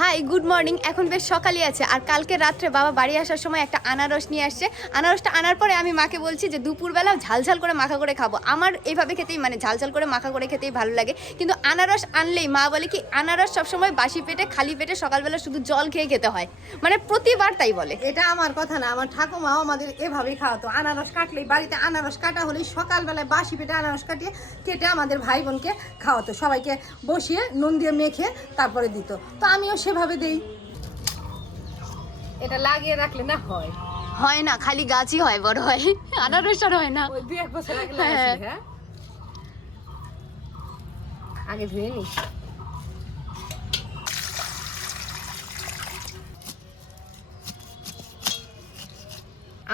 High, good morning. এখন বেশ সকালই আছে। আর কালকে রাত্রে বাবা বাড়ি আসার সময় একটা আনারস নিয়ে আসছে। আনারসটা আনার পরে আমি মাকে বলছি যে দুপুরবেলা ঝালঝাল করে মাখা করে খাব। আমার এইভাবে খেতেই মানে ঝালঝাল করে মাখা করে খেতেই ভালো লাগে। কিন্তু আনারস আনলেই মা বলে কি, আনারস সবসময় বাসি পেটে, খালি পেটে সকালবেলা শুধু জল খেয়ে খেতে হয়। মানে প্রতিবার তাই বলে। এটা আমার কথা না। আমার ঠাকুমাও আমাদের এভাবেই খাওয়াতো। আনারস কাটলেই বাড়িতে আনারস কাটা হলেই সকালবেলায় বাসি পেটে আনারস কাটিয়ে কেটে আমাদের ভাই বোনকে খাওয়াতো। সবাইকে বসিয়ে নুন দিয়ে মেখে তারপরে দিত। তো আমিও সেভাবে দেই। এটা লাগিয়ে রাখলে না হয়? হয় না খালি গাছই হয় বড় হয়। আনারস আর হয় না। ওই দুই এক বছর আগে হ্যাঁ। হ্যাঁ? আগে ধুয়ে নি।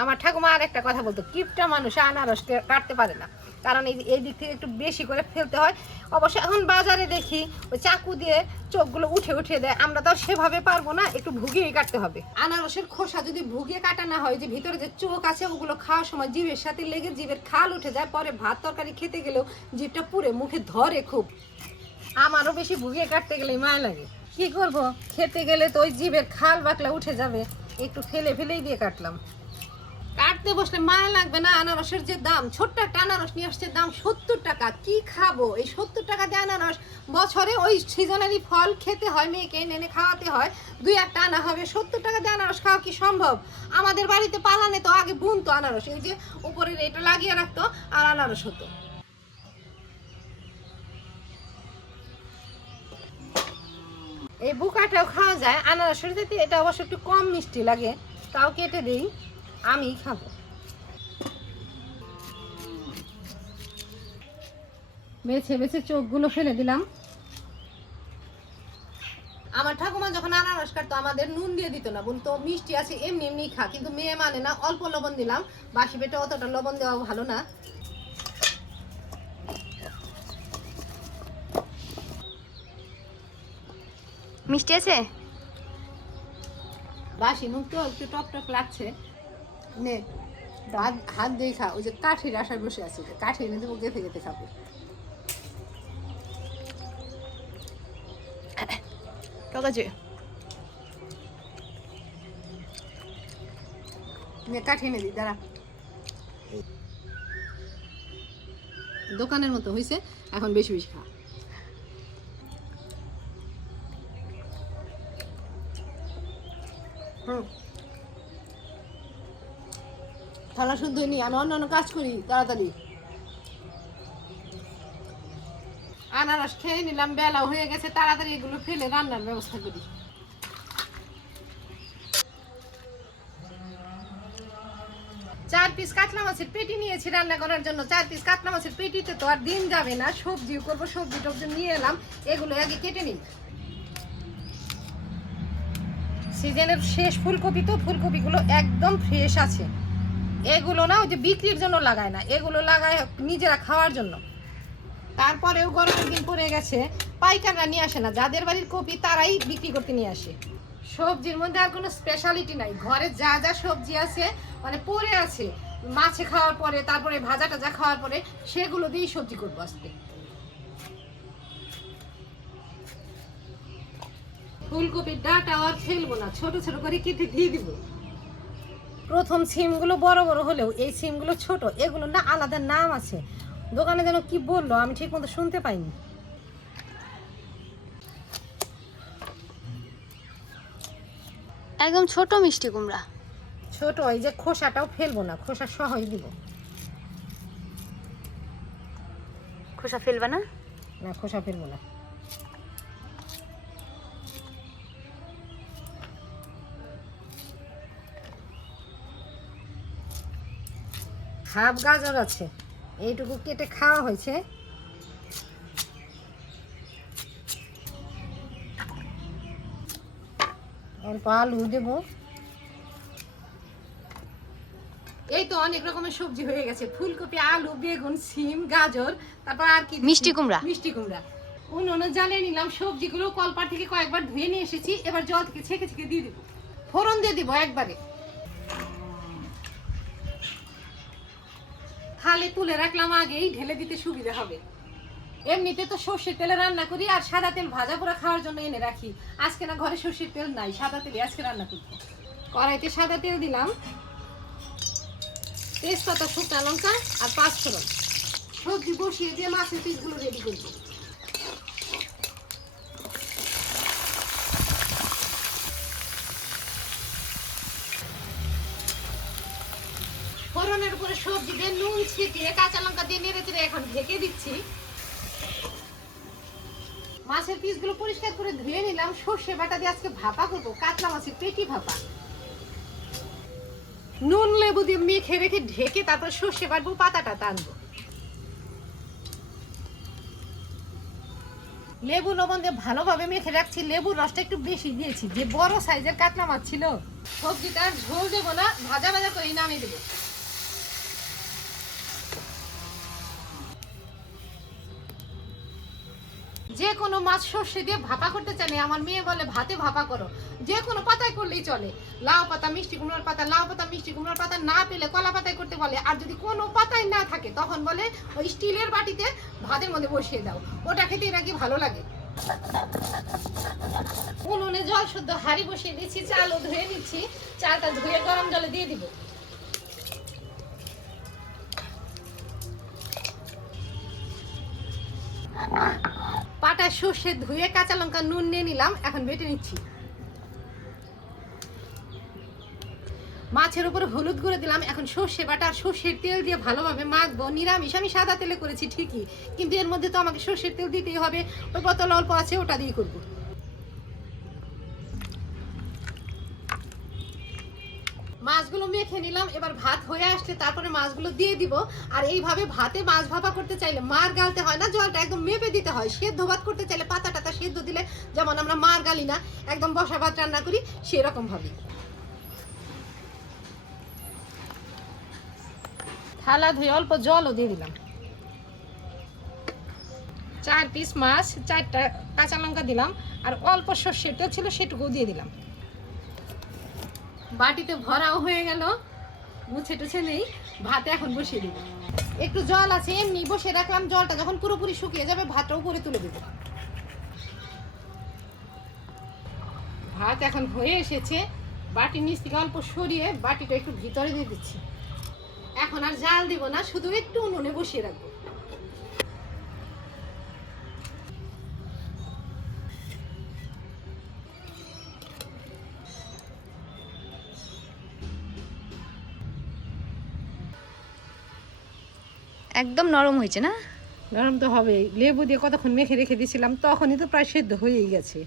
আমার ঠাকুমা আর একটা কথা বলতো কিপটা মানুষ আনারস কাটতে পারে না। কারণ এই এই দিক থেকে একটু বেশি করে ফেলতে হয়। অবশ্য এখন বাজারে দেখি ওই চাকু দিয়ে চোখগুলো উঠে উঠে দেয় আমরা তো আর সেভাবে পারব না একটু ভুগিয়ে কাটতে হবে। আনারসের খোসা যদি ভুগিয়ে কাটা না হয় যে ভিতরে যে চোখ আছে ওগুলো খাওয়ার সময় জিভের সাথে লেগে জিভের খাল উঠে যায় পরে ভাত তরকারি খেতে গেলেও জিভটা পুরে মুখে ধরে খুব। আমারও বেশি ভুগিয়ে কাটতে গেলেই মায়া লাগে। কি করব? খেতে গেলে তো ওই জিভের খাল বাকলা উঠে যাবে একটু ফেলে ফেলেই দিয়ে কাটলাম। কাটতে বসলে মায়া লাগবে না আনারসের যে দাম? ছোট্ট একটা আনারস নিয়ে আসছে দাম সত্তর টাকা। কি খাব? এই সত্তর টাকা দিয়ে আনারস বছরে ওই সিজনালি ফল খেতে হয়, মেয়েকে এনে খাওয়াতে হয়। দুই একটা আনা হবে, সত্তর টাকা দিয়ে আনারস খাওয়া কি সম্ভব? আমাদের বাড়িতে পালানে তো আগে বুনতো আনারস, এই যে উপরের এটা লাগিয়ে রাখতো আর আনারস হতো। এই বুকাটাও খাওয়া যায়, আনারসের যেতে এটা অবশ্য একটু কম মিষ্টি লাগে, তাও কেটে দিই। আমি খাব। বেছে বেছে চোখগুলো ফেলে দিলাম। আমার ঠাকুমা যখন আনারস কাটতো আমাদের নুন দিয়ে দিত না বলতো মিষ্টি আছে এমনি এমনি খা কিন্তু মেয়ে মানে না অল্প লবণ দিলাম। বাসি পেটে অতটা লবণ দেওয়া ভালো না। মিষ্টি আছে? বাসি মুখ তো একটু টক টক লাগছে। নে হাত হাত দিয়ে খা ওই যে কাঠির আশায় বসে আছে কাঠি এনে দেবো গেঁথে গেঁথে খাব। টক আছে কাঠি এনে দিই দাঁড়া। দোকানের মতো হয়েছে এখন বেশি বেশি খা। হুম। থালা শুদ্ধ নি আমি অন্যান্য কাজ করি তাড়াতাড়ি। আনারস খেয়ে নিলাম বেলা হয়ে গেছে, তাড়াতাড়ি এগুলো ফেলে রান্নার ব্যবস্থা করি। চার পিস কাতলা মাছের পেটি নিয়েছি রান্না করার জন্য। চার পিস কাতলা মাছের পেটিতে তো আর দিন যাবে না, সবজিও করব, সবজি টবজি নিয়ে এলাম, এগুলো আগে কেটে নিই। সিজনের শেষ ফুলকপি তো, ফুলকপিগুলো একদম ফ্রেশ আছে। এগুলো না ওই যে বিক্রির জন্য লাগায় না, এগুলো লাগায় নিজেরা খাওয়ার জন্য। তারপরেও গরমের দিন পড়ে গেছে, পাইকাররা নিয়ে আসে না, যাদের বাড়ির কপি তারাই বিক্রি করতে নিয়ে আসে। সবজির মধ্যে আর কোনো স্পেশালিটি নাই, ঘরে যা যা সবজি আছে মানে পড়ে আছে, মাছে খাওয়ার পরে, তারপরে ভাজা টাজা খাওয়ার পরে, সেগুলো দিয়েই সবজি করব আজকে। ফুলকপির ডাটা আর ফেলব না, ছোট ছোট করে কেটে দিয়ে দিব। প্রথম সিমগুলো বড় বড় হলেও এই সিমগুলো ছোট এগুলো না আলাদা নাম আছে। দোকানে যেন কি বলল আমি ঠিক মতো শুনতে পাইনি। একদম ছোট মিষ্টি কুমড়া। ছোট এই যে খোসাটাও ফেলব না খোসা সহই দিব। খোসা ফেলবা না? না খোসা ফেলব না। হাফ গাজর আছে। এইটুকু কেটে খাওয়া হয়েছে। অল্প আলু দেবো। এই তো অনেক রকমের সবজি হয়ে গেছে। ফুলকপি আলু বেগুন সিম গাজর তারপর আর কি মিষ্টি কুমড়া। মিষ্টি কুমড়া। উনুনে জ্বালিয়ে নিলাম সবজিগুলো। কলপার থেকে কয়েকবার ধুয়ে নিয়ে এসেছি। এবার জল থেকে ছেঁকে ছেঁকে দিয়ে দিব। ফোড়ন দিয়ে দিব একবারে। থালে তুলে রাখলাম আগেই, ঢেলে দিতে সুবিধা হবে। এমনিতে তো সর্ষের তেলে রান্না করি আর সাদা তেল ভাজা পোড়া খাওয়ার জন্য এনে রাখি। আজকে না ঘরে সর্ষের তেল নাই, সাদা তেলে আজকে রান্না করি কড়াইতে সাদা তেল দিলাম। তেজপাতা, শুকনা লঙ্কা আর পাঁচ ফোড়ন সবজি বসিয়ে দিয়ে মাছের পিসগুলো রেডি করব। সবজি দিয়ে নুন ছিটিয়ে কাঁচা লঙ্কা দিয়ে নেড়ে চেড়ে এখন ঢেকে দিচ্ছি। মাছের পিসগুলো পরিষ্কার করে ধুয়ে নিলাম। সর্ষে বাটা দিয়ে আজকে ভাপা করব, কাতলা মাছের পেটি ভাপা। নুন লেবু দিয়ে মেখে রেখে ঢেকে তারপর সর্ষে বাটবো, পাতাটা টানবো। লেবু লবণ দিয়ে ভালোভাবে মেখে রাখছি। লেবুর রসটা একটু বেশি দিয়েছি, যে বড় সাইজের কাতলা মাছ ছিল। সবজিটা ঝোল দেবো না, ভাজা ভাজা করে নামিয়ে দেবো। যে কোনো মাছ সর্ষে দিয়ে ভাপা করতে চাইলে আমার মেয়ে বলে, ভাতে ভাপা করো। যে কোনো পাতায় করলেই চলে। লাউ পাতা, মিষ্টি কুমড়োর পাতা, লাউ পাতা, মিষ্টি কুমড়োর পাতা না পেলে কলা পাতায় করতে বলে। আর যদি কোনো পাতায় না থাকে, তখন বলে, ওই স্টিলের বাটিতে ভাতের মধ্যে বসিয়ে দাও। ওটা খেতে নাকি ভালো লাগে। উনুনে জল শুদ্ধ হাঁড়ি বসিয়ে দিচ্ছি, চালও ধুয়ে নিচ্ছি। চালটা ধুয়ে গরম জলে দিয়ে দিব। পাটা সর্ষে ধুয়ে কাঁচা লঙ্কা নুন নিয়ে নিলাম, এখন বেটে নিচ্ছি। মাছের উপর হলুদ গুঁড়ো দিলাম, এখন সর্ষে বাটা, সর্ষের তেল দিয়ে ভালোভাবে মাখবো। নিরামিষ, আমি সাদা তেলে করেছি ঠিকই, কিন্তু এর মধ্যে তো আমাকে সর্ষের তেল দিতেই হবে ওই বোতল অল্প আছে, ওটা দিয়ে করব। মাছগুলো মেখে নিলাম, এবার ভাত হয়ে আসলে তারপরে মাছগুলো দিয়ে দিব। আর এইভাবে ভাতে মাছ ভাপা করতে চাইলে মার গালতে হয় না, জলটা একদম মেপে দিতে হয়। সেদ্ধ ভাত করতে চাইলে পাতা টাতা সেদ্ধ দিলে যেমন আমরা মার গালি না, একদম বসা ভাত রান্না করি সেরকম ভাবে থালা ধুয়ে অল্প জলও দিয়ে দিলাম। চার পিস মাছ, চারটা কাঁচা লঙ্কা দিলাম, আর অল্প সর্ষের তেল ছিল সেটুকু দিয়ে দিলাম। বাটিতে ভরাও হয়ে গেল। মুছে টুছে নেই। ভাতে এখন বসিয়ে দিব। একটু জল আছে, এমনি বসে রাখলাম, জলটা যখন পুরোপুরি শুকিয়ে যাবে ভাতটা উপরে তুলে দেব। ভাত এখন হয়ে এসেছে। বাটির নিচ থেকে অল্প সরিয়ে বাটিটা একটু ভিতরে দিয়ে দিচ্ছি। এখন আর জাল দিব না, শুধু একটু উনুনে বসিয়ে রাখব। একদম নরম হয়েছে না? নরম তো হবে লেবু দিয়ে কতক্ষণ মেখে রেখে দিয়েছিলাম তখনই তো প্রায় সেদ্ধ হয়েই গেছে।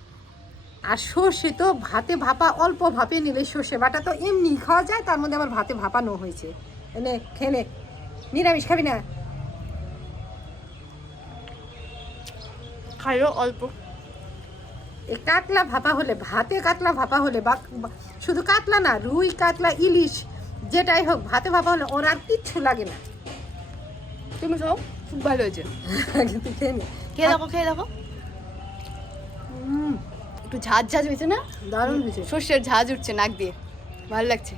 আর সর্ষে তো ভাতে ভাপা অল্প ভাপে নিলে সর্ষে বাটা তো এমনি খাওয়া যায় তার মধ্যে আবার ভাতে ভাপানো হয়েছে। এনে খেলে নিরামিষ খাবি না? খাইও অল্প। এই কাতলা ভাপা হলে ভাতে কাতলা ভাপা হলে বা বা- শুধু কাতলা না রুই কাতলা ইলিশ যেটাই হোক ভাতে ভাপা হলে ওর আর কিচ্ছু লাগে না। তুমি খাও খুব ভালো হয়েছে কিন্তু খেয়ে নি খেয়ে দেখো খেয়ে দেখো একটু ঝাঁঝ ঝাঁঝ হয়েছে না দারুণ হয়েছে সর্ষের ঝাঁঝ উঠছে নাক দিয়ে ভালো লাগছে